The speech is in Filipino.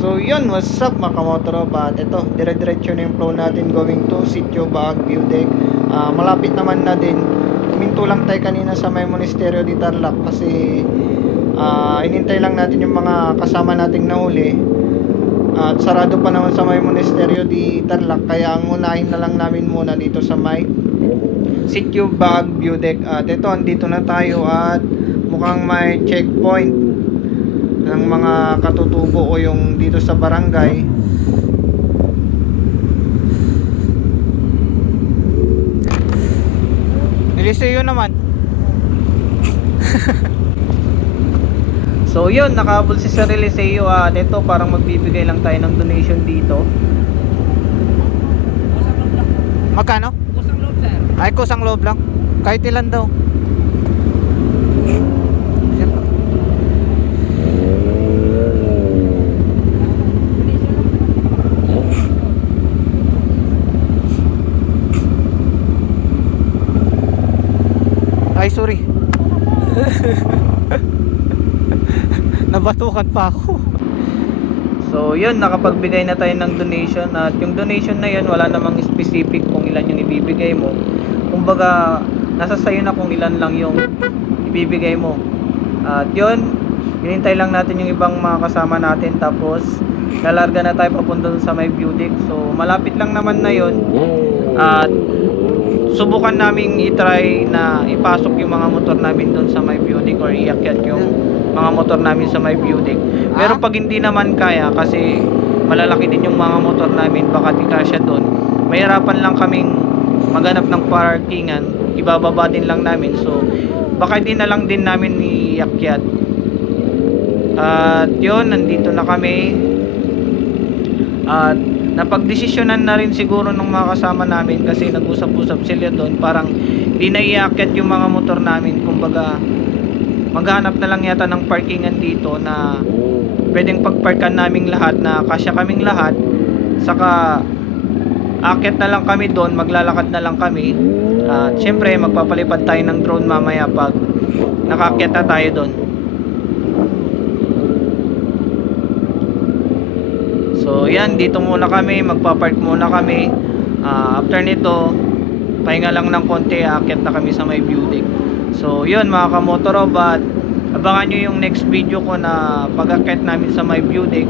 So yun, what's up mga kamotoroba. At ito, dire-diretso na yung flow natin going to Sitio Baguio Deck. Malapit naman na din. Huminto lang tayo kanina sa may monasteryo di Tarlac kasi inintay lang natin yung mga kasama nating nahuli. At sarado pa naman sa may monasteryo di Tarlac, kaya ang unahin na lang namin muna dito sa may Sitio Baguio Deck. At ito, andito na tayo at mukhang may checkpoint ng mga katutubo o yung dito sa barangay. Eliseo naman. So yun, nakahabol si Sir Eliseo. Dito parang magbibigay lang tayo ng donation dito. Magkano? Kusang loob, sir. Ay, kusang loob lang. Kahit ilan daw. Ay, sorry. Nabatukan pa ako. So, yun, nakapagbigay na tayo ng donation. At yung donation na yun, wala namang specific kung ilan yung ibibigay mo. Kumbaga, nasa sayo na kung ilan lang yung ibibigay mo. At yun, hinintay lang natin yung ibang mga kasama natin. Tapos, lalarga na tayo papunta sa may view deck. So, malapit lang naman na yun. At subukan naming i-try na ipasok yung mga motor namin doon sa may view deck or iakyat yung mga motor namin sa may view deck. Pero pag hindi naman kaya kasi malalaki din yung mga motor namin, baka di kasya doon, mahirapan lang kaming maghanap ng parkingan, ibababa din lang namin. So baka di na lang din namin iakyat. At yun, nandito na kami. At napagdesisyonan na rin siguro ng mga kasama namin kasi nag-usap-usap sila doon, parang di na iakyat yung mga motor namin. Kumbaga maghanap na lang yata ng parkingan dito na pwedeng pagparkan naming lahat, na kasya kaming lahat. Saka akyat na lang kami doon, maglalakad na lang kami. At syempre magpapalipad tayo ng drone mamaya pag nakakyat na tayo doon. So yan, dito muna kami, magpapark muna kami. After nito, pahinga lang ng konti, aakyat na kami sa may view deck. So yun mga kamotoroba, abangan nyo yung next video ko na pag-akyat namin sa may view deck.